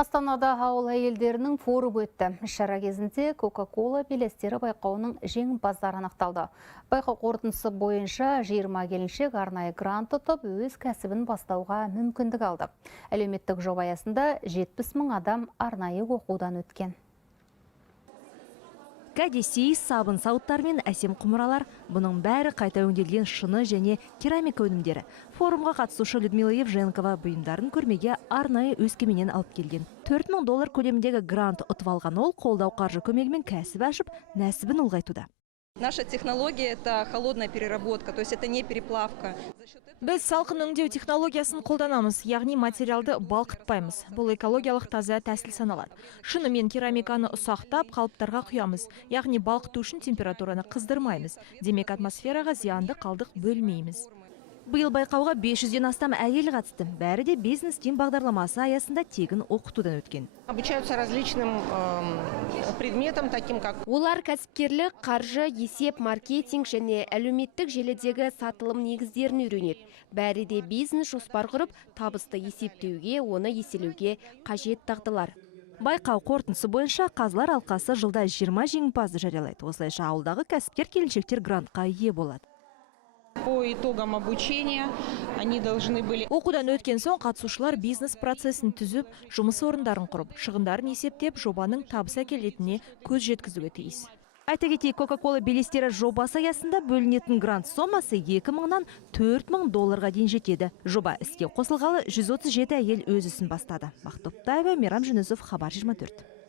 Астанада ауыл әйелдерінің форумы өтті. Шара кезінде Coca-Cola белестері байқауының жеңімпаздары анықталды. Байқау қорытындысы бойынша 20 келіншек арнайы грант ұтып, өз кәсібін бастауға мүмкіндік алды. Әлеуметтік жоба аясында 70 мың адам арнайы оқудан өткен. Кәдесей, сабын сауыттар мен әсем құмыралар, бұның бәрі қайта өңделген шыны және керамика өнімдері. Форумға қатысушы Людмила Евженкова бұйымдарын көрмеге арнайы Өскеменнен алып келген. $4000 көлеміндегі грант ұтып алған ол қолдау қаржы көмегімен кәсіп ашып, нәсібін ұлғайтуда. Наша технология – это холодная переработка, то есть это не переплавка. Біз салқын өңдеу технологиясын қолданамыз, яғни материалды балқытпаймыз. Бұл экологиялық таза тәсіл саналады. Шыны мен керамиканы ұсақтап, қалыптарға құямыз, яғни балқыту үшін температураны қыздырмаймыз. Демек атмосфераға зиянды қалдық бөлмейміз. Биыл байқауға 500-ден астам әйел қатысты. Бәрі де бизнес-тим бағдарламасы аясында тегін оқытудан өткен. Обучаются различным предметам, таким как... Олар кәсіпкерлік, қаржы, есеп, маркетинг және әлеуметтік желідегі сатылым негіздерін үйренеді. Бәрі де бизнес жоспар құрып, табысты есептеуге, оны еселеуге қажет дағдылар. Байқау қорытындысы бойынша қазылар алқасы жылда 20 жеңімпазды жариялайды. Осылайша ауылдағы кәсіпкер келіншектер грантқа ие болады. По итогам обучения они должны были... Оқудан өткен соң қатысушылар бизнес процесін түзіп, жұмыс орындарын құрып, шығындарын есептеп, жобаның табыс әкелетініне көз жеткізуге тиіс. Айта кетейік, Coca-Cola белестері жобасы аясында бөлінетін грант сомасы $2000-нан $4000 дейін жетеді. Жоба іске қосылғалы 137 әйел өз ісін бастады. Бақтоптаева, Мейрам Жүнісов, Хабар 24.